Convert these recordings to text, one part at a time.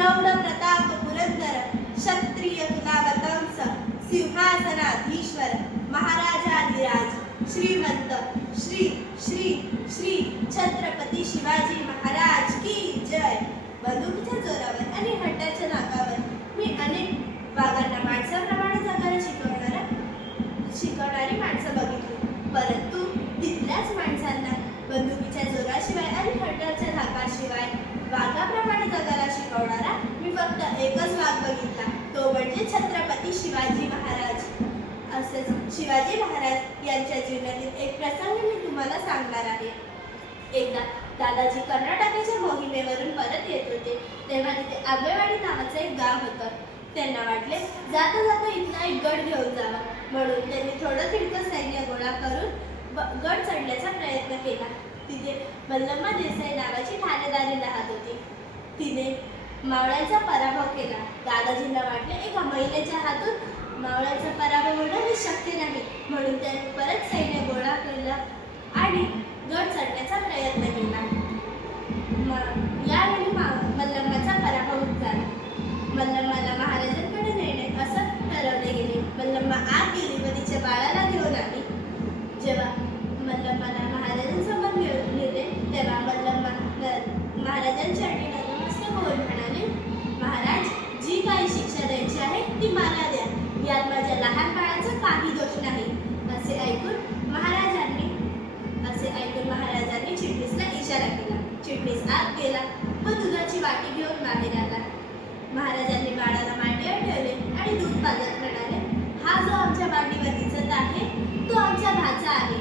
प्रौढ प्रताप पुरंदर क्षत्रिय कुलावतंस सिंहासनाधीश्वर महाराजाधिराज श्रीमंत श्री श्री श्री छत्रपती शिवाजी महाराज की जय. बंदुकीच्या जोरावर आणि हट्टाच्या नाकावर मी अनेक भागांना माणसांना एकच तो म्हणजे छत्रपती शिवाजी महाराज. असेच शिवाजी महाराज यांच्या जीवनातील एक प्रसंग मी तुम्हाला सांगणार आहे. एकदा दादाजी कर्नाटकाच्या मोहिमेवरून परत येत होते. तेव्हा तिथे आंबेवाडी नावाचं एक गाव होतं. त्यांना वाटले जाता जाता इथला एक गड घेऊन जावा. म्हणून त्यांनी थोडं तिडकं सैन्य गोळा करून गड चढण्याचा प्रयत्न केला. तिथे मल्लम्मा देसाई नावाची ठाणेदारी राहत होती. तिने मावळ्याचा पराभव केला. दादाजींना वाटले एका महिलेच्या हातून मावळ्याचा पराभव होणं हे शक्य नाही. म्हणून त्याने परत सैन्य गोळा केलं आणि गड चढण्याचा प्रयत्न केला. बाजार प्रणाली. हा जो आमच्या मांडीवर दिसत आहे तो आमच्या भाचा आहे.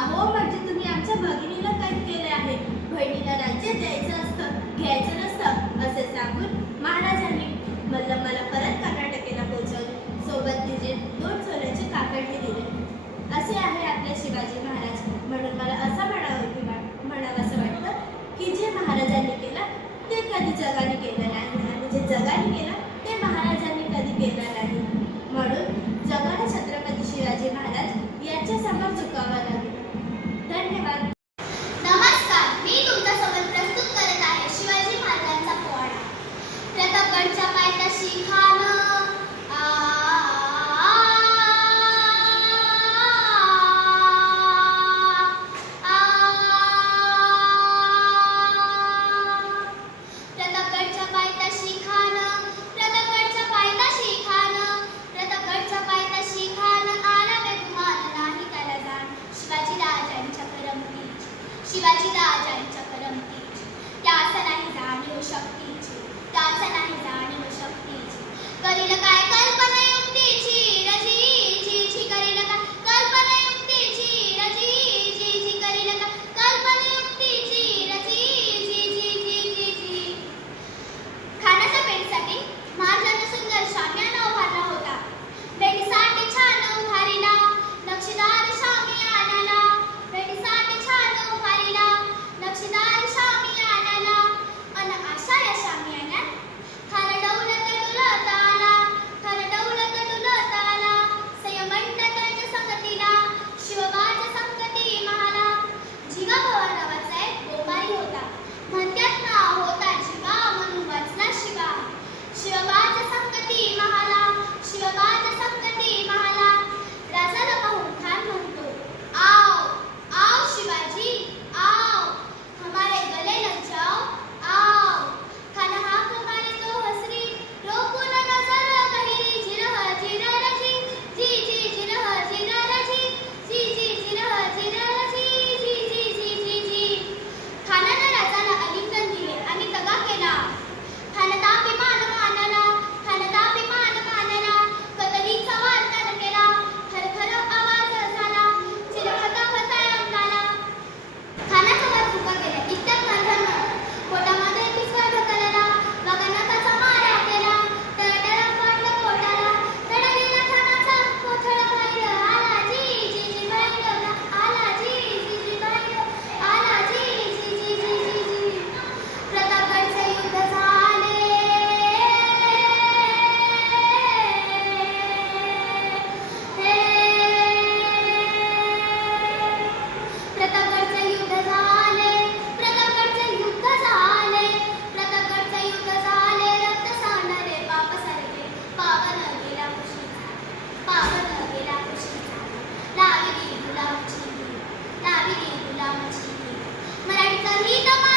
अहो म्हणजे तुम्ही आमच्या भगिनीला काय केले आहे. बहिणीला राज्य द्यायचं असतं घ्यायचं नसतं असे सांगून महाराजांनी मल्लम मला परत कर्नाटकेला पोहोचवले. सोबत तिचे दोन सोन्याचे काकडही दिले. असे आहे आपले शिवाजी महाराज. म्हणून मला असं असा शिवाजी राजांच्या करमतीची. त्यास नाही जाणीव शक्तीची. त्यास नाही जाणीव शक्तीची. करील काय काय మరి అది కలుగితమా